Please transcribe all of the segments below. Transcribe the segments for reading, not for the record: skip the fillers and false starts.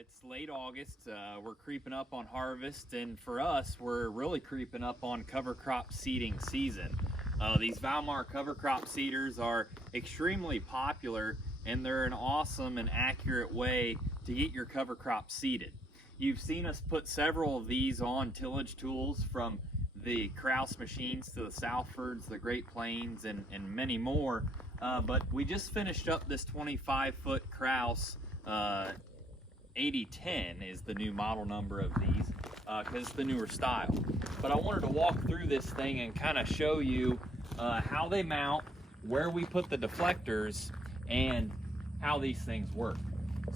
It's late August. We're creeping up on harvest, and for us, we're really creeping up on cover crop seeding season. These Valmar cover crop seeders are extremely popular, and they're an awesome and accurate way to get your cover crop seeded. You've seen us put several of these on tillage tools, from the Krause machines to the Salfords, the Great Plains, and many more. But we just finished up this 25-foot Krause 8010 is the new model number of these, because it's the newer style. But I wanted to walk through this thing and kind of show you how they mount, where we put the deflectors, and how these things work.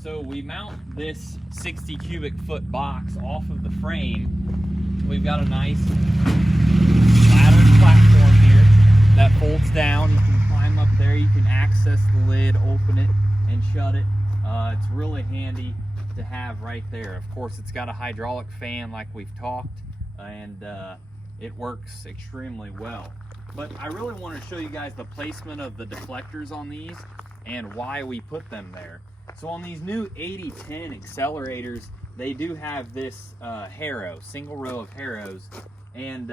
So we mount this 60 cubic foot box off of the frame. We've got a nice ladder platform here that folds down. You can climb up there, you can access the lid, open it, and shut it. It's really handy to have right there. Of course, it's got a hydraulic fan like we've talked, and it works extremely well. But I really want to show you guys the placement of the deflectors on these and why we put them there. So on these new 8010 accelerators, they do have this harrow, single row of harrows, and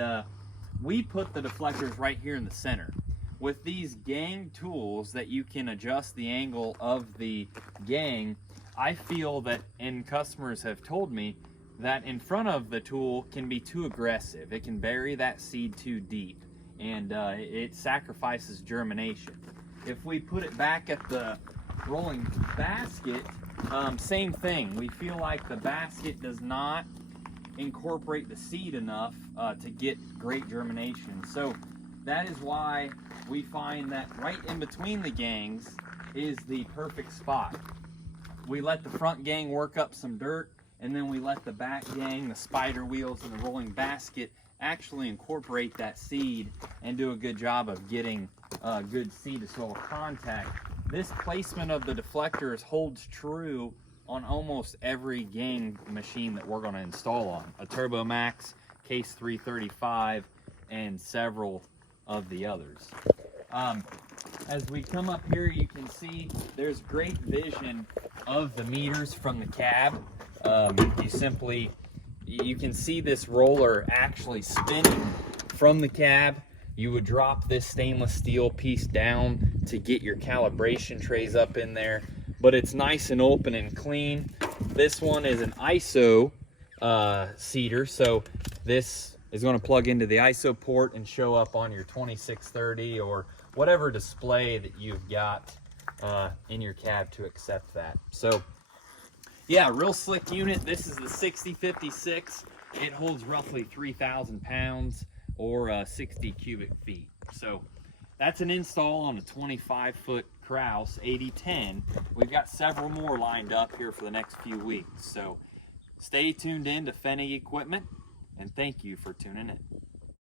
we put the deflectors right here in the center. With these gang tools that you can adjust the angle of the gang, I feel that, and customers have told me, that in front of the tool can be too aggressive. It can bury that seed too deep, and it sacrifices germination. If we put it back at the rolling basket, same thing. We feel like the basket does not incorporate the seed enough to get great germination. So that is why we find that right in between the gangs is the perfect spot. We let the front gang work up some dirt, and then we let the back gang, the spider wheels, and the rolling basket actually incorporate that seed and do a good job of getting good seed to soil contact. This placement of the deflectors holds true on almost every gang machine that we're going to install on. A Turbo Max, Case 335, and several of the others. As we come up here, you can see there's great vision of the meters from the cab. You can see this roller actually spinning from the cab. You would drop this stainless steel piece down to get your calibration trays up in there, but it's nice and open and clean. This one is an ISO seeder, so this is going to plug into the ISO port and show up on your 2630 or whatever display that you've got in your cab to accept that. So yeah, real slick unit. This is the 6056. It holds roughly 3,000 pounds or 60 cubic feet. So that's an install on a 25-foot Krause 8010. We've got several more lined up here for the next few weeks. So stay tuned in to Fennig Equipment, and thank you for tuning in.